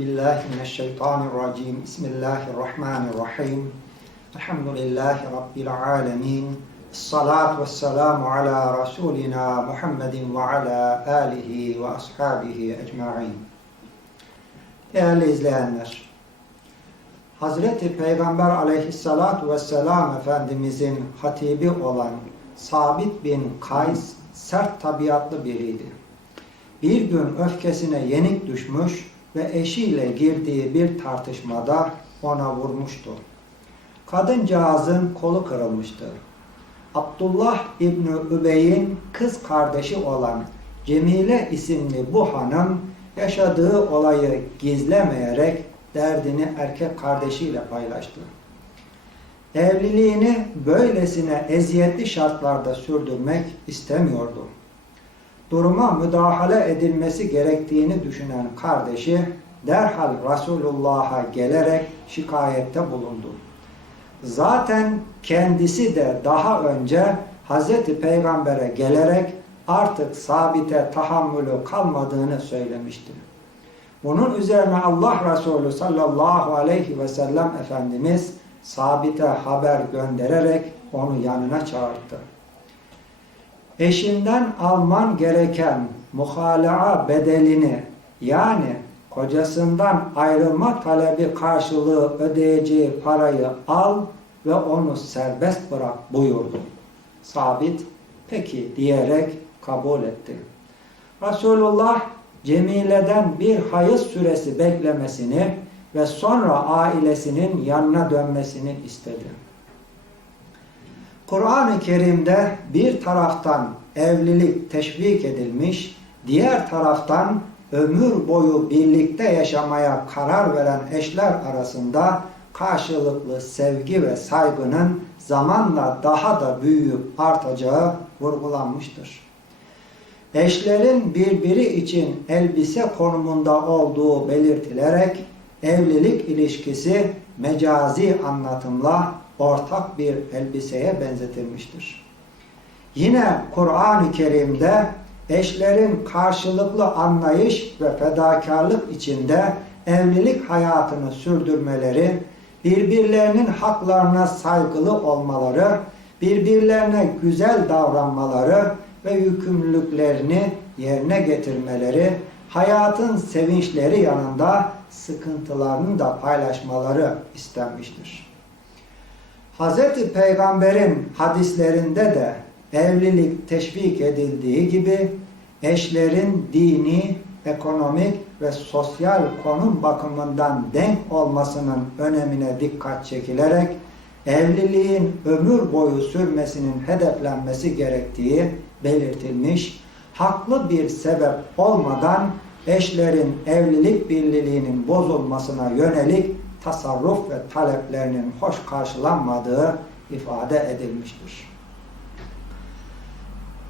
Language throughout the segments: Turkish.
Billahi mineşşeytanirracim. Bismillahirrahmanirrahim. Elhamdülillahi rabbil alamin. Essalatu vesselamu ala rasulina Muhammedin ve ala alihi ve ashabihi ecmaîn. Değerli izleyenler, Hazreti Peygamber aleyhissalatu vesselam Efendimizin hatibi olan Sabit bin Kays sert tabiatlı biriydi. Bir gün öfkesine yenik düşmüş ve eşiyle girdiği bir tartışmada ona vurmuştu. Kadıncağızın kolu kırılmıştı. Abdullah İbni Übey'in kız kardeşi olan Cemile isimli bu hanım yaşadığı olayı gizlemeyerek derdini erkek kardeşiyle paylaştı. Evliliğini böylesine eziyetli şartlarda sürdürmek istemiyordu. Duruma müdahale edilmesi gerektiğini düşünen kardeşi derhal Resulullah'a gelerek şikayette bulundu. Zaten kendisi de daha önce Hazreti Peygamber'e gelerek artık sabite tahammülü kalmadığını söylemişti. Bunun üzerine Allah Resulü sallallahu aleyhi ve sellem Efendimiz sabite haber göndererek onu yanına çağırdı. Eşinden alman gereken muhalaa bedelini yani kocasından ayrılma talebi karşılığı ödeyeceği parayı al ve onu serbest bırak buyurdu. Sabit peki diyerek kabul etti. Resulullah Cemile'den bir hayız süresi beklemesini ve sonra ailesinin yanına dönmesini istedi. Kur'an-ı Kerim'de bir taraftan evlilik teşvik edilmiş, diğer taraftan ömür boyu birlikte yaşamaya karar veren eşler arasında karşılıklı sevgi ve saygının zamanla daha da büyüyüp artacağı vurgulanmıştır. Eşlerin birbiri için elbise konumunda olduğu belirtilerek evlilik ilişkisi mecazi anlatımla ortak bir elbiseye benzetilmiştir. Yine Kur'an-ı Kerim'de eşlerin karşılıklı anlayış ve fedakarlık içinde evlilik hayatını sürdürmeleri, birbirlerinin haklarına saygılı olmaları, birbirlerine güzel davranmaları ve yükümlülüklerini yerine getirmeleri, hayatın sevinçleri yanında sıkıntılarını da paylaşmaları istenmiştir. Hz. Peygamber'in hadislerinde de evlilik teşvik edildiği gibi eşlerin dini, ekonomik ve sosyal konum bakımından denk olmasının önemine dikkat çekilerek evliliğin ömür boyu sürmesinin hedeflenmesi gerektiği belirtilmiş, haklı bir sebep olmadan eşlerin evlilik birliğinin bozulmasına yönelik tasarruf ve taleplerinin hoş karşılanmadığı ifade edilmiştir.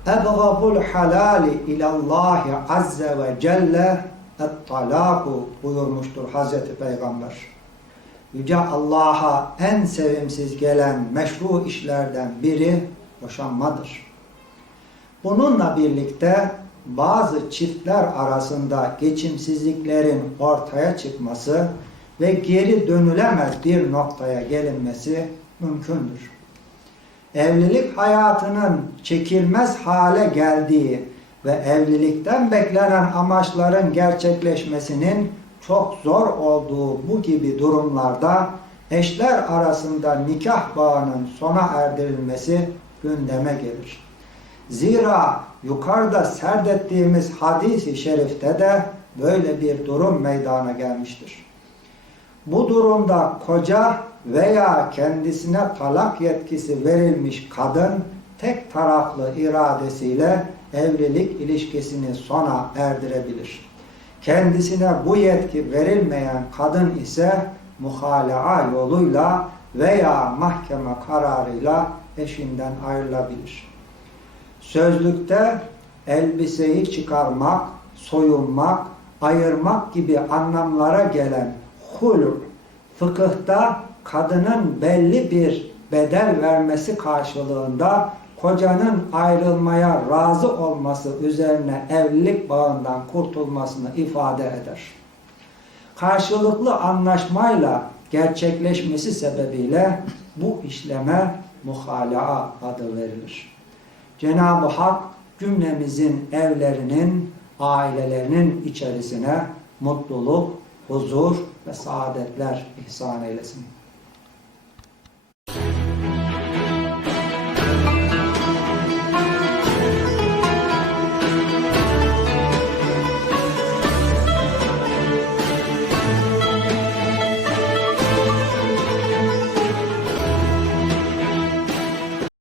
Ebgabul halali ilallahi azze ve celle et-talaku buyurmuştur Hazreti Peygamber. Yüce Allah'a en sevimsiz gelen meşru işlerden biri boşanmadır. Bununla birlikte bazı çiftler arasında geçimsizliklerin ortaya çıkması ve geri dönülemez bir noktaya gelinmesi mümkündür. Evlilik hayatının çekilmez hale geldiği ve evlilikten beklenen amaçların gerçekleşmesinin çok zor olduğu bu gibi durumlarda eşler arasında nikah bağının sona erdirilmesi gündeme gelir. Zira yukarıda serdettiğimiz hadisi şerifte de böyle bir durum meydana gelmiştir. Bu durumda koca veya kendisine talak yetkisi verilmiş kadın tek taraflı iradesiyle evlilik ilişkisini sona erdirebilir. Kendisine bu yetki verilmeyen kadın ise muhalaa yoluyla veya mahkeme kararıyla eşinden ayrılabilir. Sözlükte elbiseyi çıkarmak, soyunmak, ayırmak gibi anlamlara gelen hul, fıkıhta kadının belli bir bedel vermesi karşılığında kocanın ayrılmaya razı olması üzerine evlilik bağından kurtulmasını ifade eder. karşılıklı anlaşmayla gerçekleşmesi sebebiyle bu işleme muhalaa adı verilir. Cenab-ı Hak cümlemizin evlerinin, ailelerinin içerisine mutluluk, huzur ve saadetler ihsan eylesin.